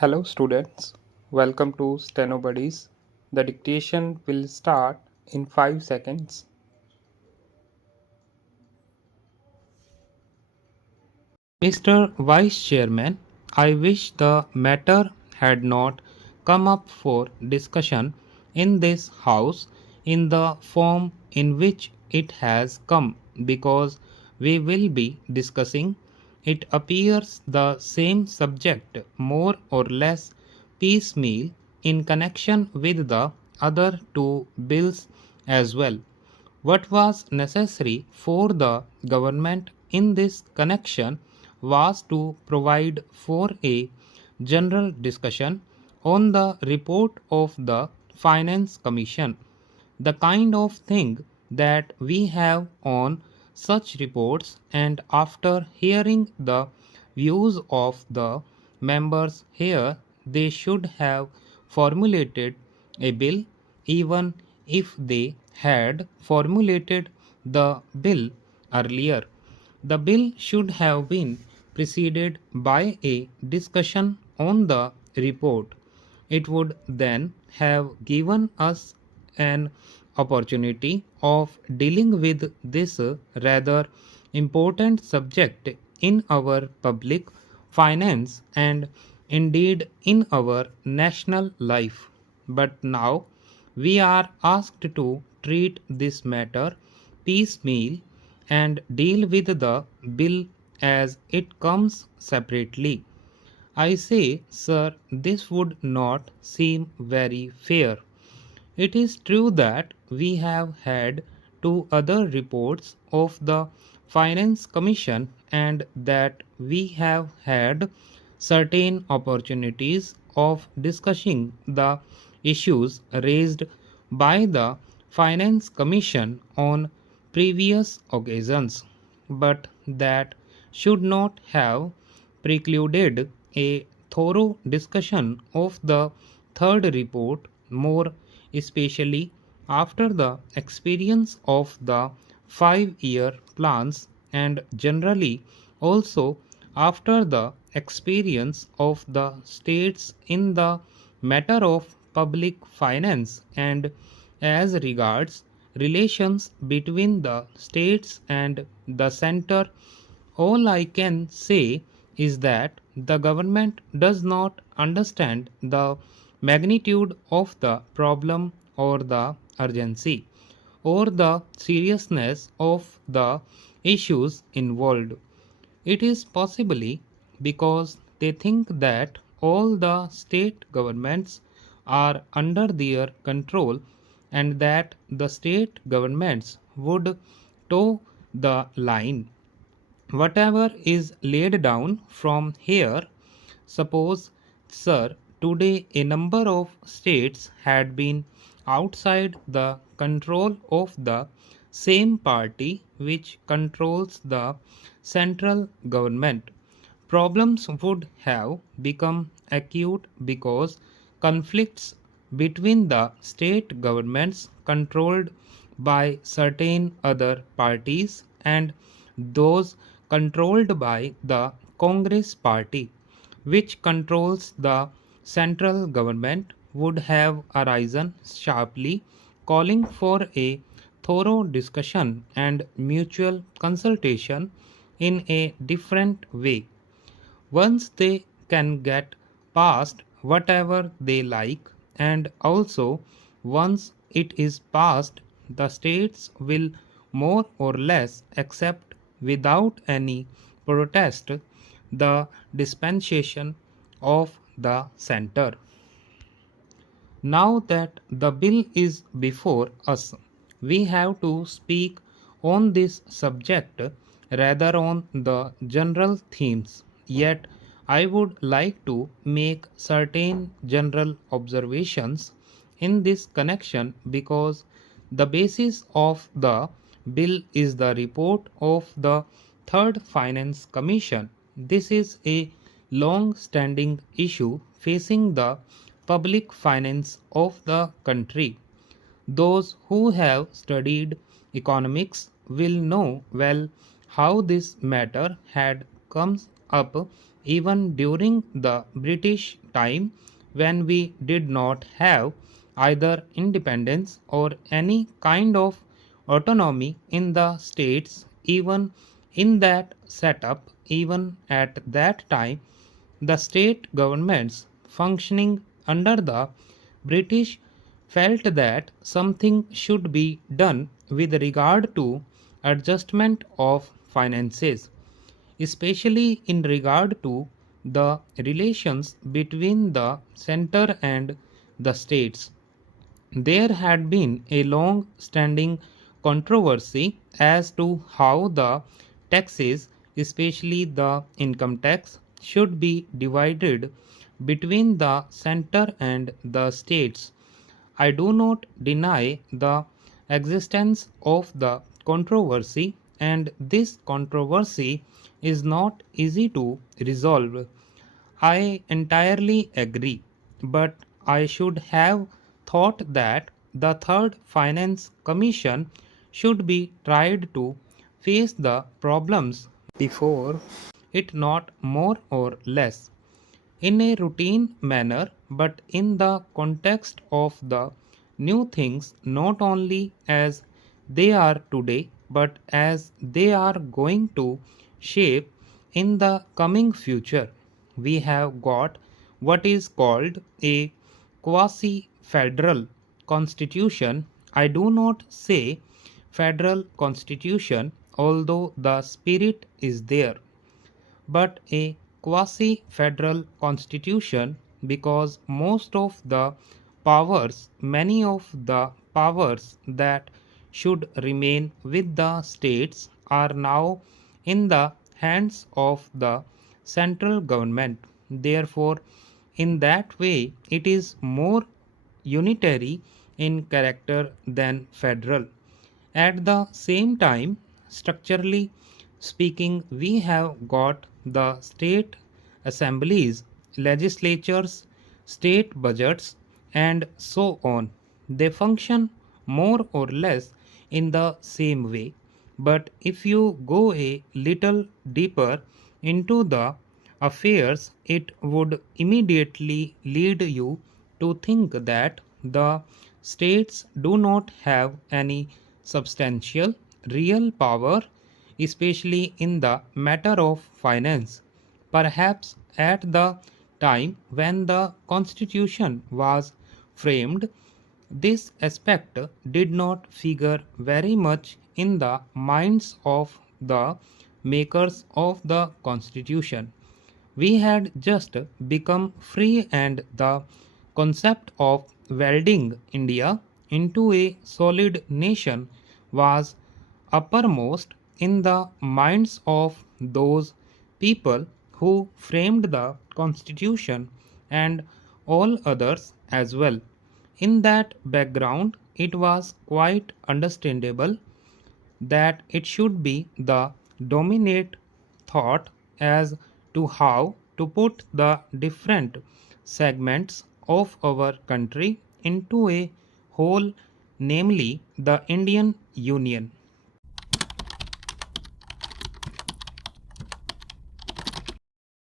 Hello students, welcome to Steno Buddies. The dictation will start in 5 seconds. Mr. Vice Chairman, I wish the matter had not come up for discussion in this House in the form in which it has come because we will be discussing, it appears, the same subject more or less piecemeal in connection with the other two bills as well. What was necessary for the government in this connection was to provide for a general discussion on the report of the Finance Commission, the kind of thing that we have on such reports, and after hearing the views of the members here, they should have formulated a bill, even if they had formulated the bill earlier. The bill should have been preceded by a discussion on the report. It would then have given us an opportunity of dealing with this rather important subject in our public finance and indeed in our national life. But now we are asked to treat this matter piecemeal and deal with the bill as it comes separately. I say, sir, this would not seem very fair. It is true that we have had two other reports of the Finance Commission and that we have had certain opportunities of discussing the issues raised by the Finance Commission on previous occasions, but that should not have precluded a thorough discussion of the third report, more especially after the experience of the 5-year plans and generally also after the experience of the states in the matter of public finance and as regards relations between the states and the center. All I can say is that the government does not understand the magnitude of the problem or the urgency or the seriousness of the issues involved. It is possibly because they think that all the state governments are under their control and that the state governments would toe the line. Whatever is laid down from here, suppose, sir, today a number of states had been outside the control of the same party which controls the central government. Problems would have become acute because conflicts between the state governments controlled by certain other parties and those controlled by the Congress party, which controls the central government, would have arisen sharply, calling for a thorough discussion and mutual consultation in a different way. Once they can get past whatever they like, and also once it is passed, the states will more or less accept without any protest the dispensation of the center. Now that the bill is before us, we have to speak on this subject rather on the general themes. Yet, I would like to make certain general observations in this connection because the basis of the bill is the report of the Third Finance Commission. This is a long standing issue facing the public finance of the country. Those who have studied economics will know well how this matter had come up even during the British time when we did not have either independence or any kind of autonomy in the states. Even in that setup, even at that time, the state governments functioning under the British felt that something should be done with regard to adjustment of finances, especially in regard to the relations between the center and the states. There had been a long standing controversy as to how the taxes, especially the income tax, should be divided between the center and the states. I do not deny the existence of the controversy, and this controversy is not easy to resolve. I entirely agree, but I should have thought that the Third Finance Commission should be tried to face the problems before it, not more or less in a routine manner, but in the context of the new things, not only as they are today, but as they are going to shape in the coming future. We have got what is called a quasi federal constitution. I do not say federal constitution, although the spirit is there, but a quasi federal constitution, because most of the powers, many of the powers that should remain with the states, are now in the hands of the central government. Therefore, in that way, it is more unitary in character than federal. At the same time, structurally speaking, we have got the state assemblies, legislatures, state budgets, and so on. They function more or less in the same way. But if you go a little deeper into the affairs, it would immediately lead you to think that the states do not have any substantial real power, especially in the matter of finance. Perhaps at the time when the Constitution was framed, this aspect did not figure very much in the minds of the makers of the Constitution. We had just become free, and the concept of welding India into a solid nation was uppermost in the minds of those people who framed the Constitution, and all others as well. In that background, it was quite understandable that it should be the dominant thought as to how to put the different segments of our country into a whole, namely the Indian Union.